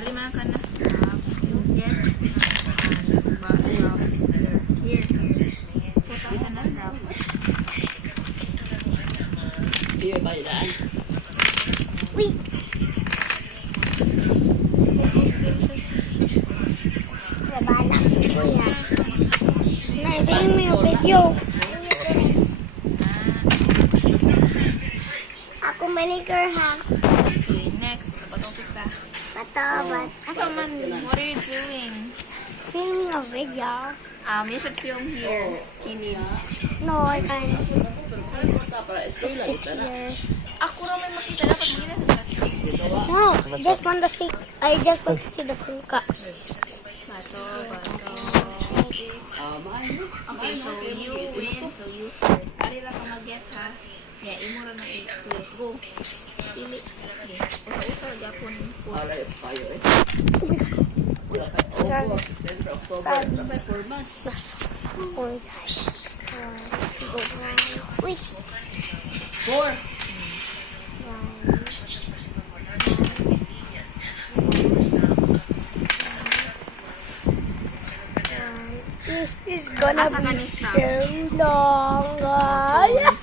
Ari man ka na stop. You get drops. Here. Putang ka na drops. Iyo ba daan? Wait. Labala. Kuya. Na-film mo yung video. Ako manicure ha. Okay, next. Patong kita. Patabat. Asa man, what are you doing? Film yung video. You should film here. Kilin. No, I can't. Para eskwela ito na. Here. Ako raw may makita. Dapat makita sa chat. No, just want to see. I just want to see the suka. Bato. Maayo. Okay, so you win. So you first. Ari lang ka mag-get ha. Yeah, imo ra na ito. Go. Pili. Okay. Usa-usa gyapon po. Alay kayo eh. Sorry. September, October. Bye 4 months. Oh, gosh. Wait. 4. This is gonna Asa ka be ni Sam? very long, So, guys.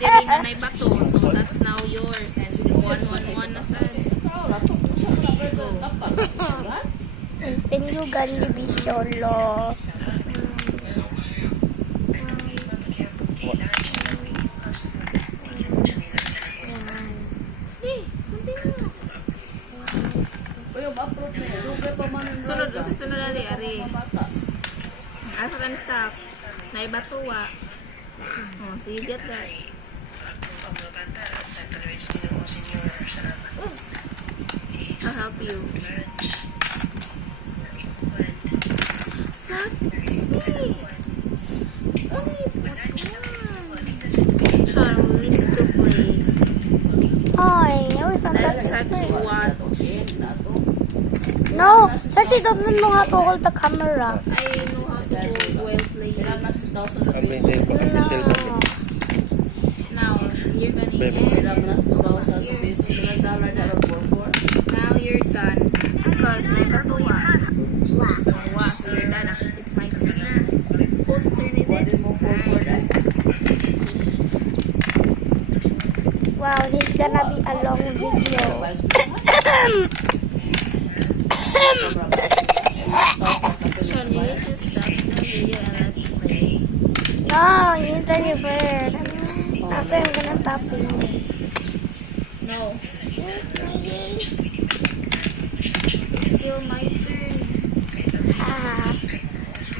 diri na nay bato. So, that's now yours. And 1-1-1 na sa. Pinugan ni Bisholo. Kuya, ma-approve na yan. Rugay pa man ang Sunod, sunod ali, ari. Asa ka ni stop? Nay bato wa. Oh, so you get that. I'll help you. Sakti! Only put one. Sean, we need to play. Ay, I was on Let's that. Sachi watch. No, Sachi doesn't know how to hold the camera. I know how to go well play. Kami din pa kami No. cellphone. Now, you're gonna Baby. end. Now you're done. Because may batuwa. Wow, so you're done. It's my turn na. Whose turn is it? Wow, this is gonna be a long video. Sean, you need to stop the video and let's play. No, you need to tell you first. After I'm gonna stop filming. No. It's still my turn. Ah.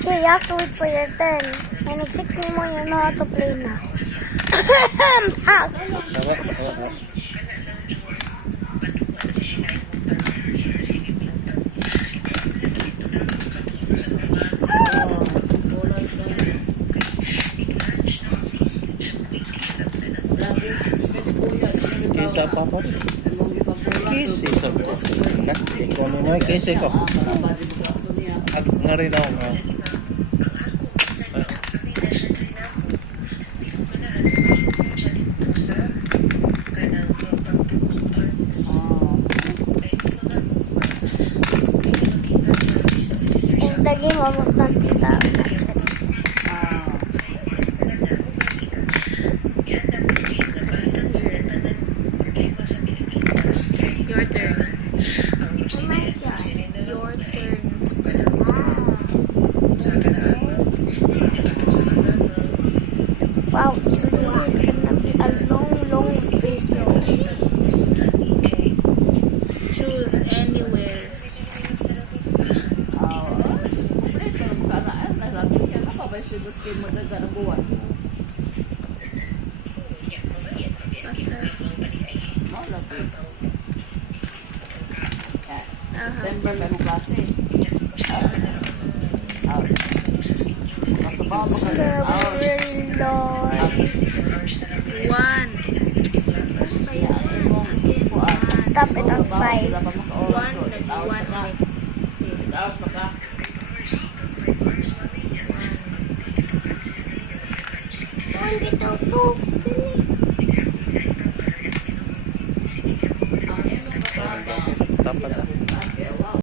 Okay, you have to wait for your turn. When it's 6 mo, you know how to play na. Ah. Tama. Kisa pa pa. Kisi sa ko. Na, ikaw mo may kisi ko. At nga rin ako. And the game almost done, tita. Your turn. Oh my god. Your turn. Wow, it's really gonna be a long video. Choose anywhere. Faster. September ka ng klase. It's gonna be really long. One. Stop it on 5. One, bitaw, 2. Dapat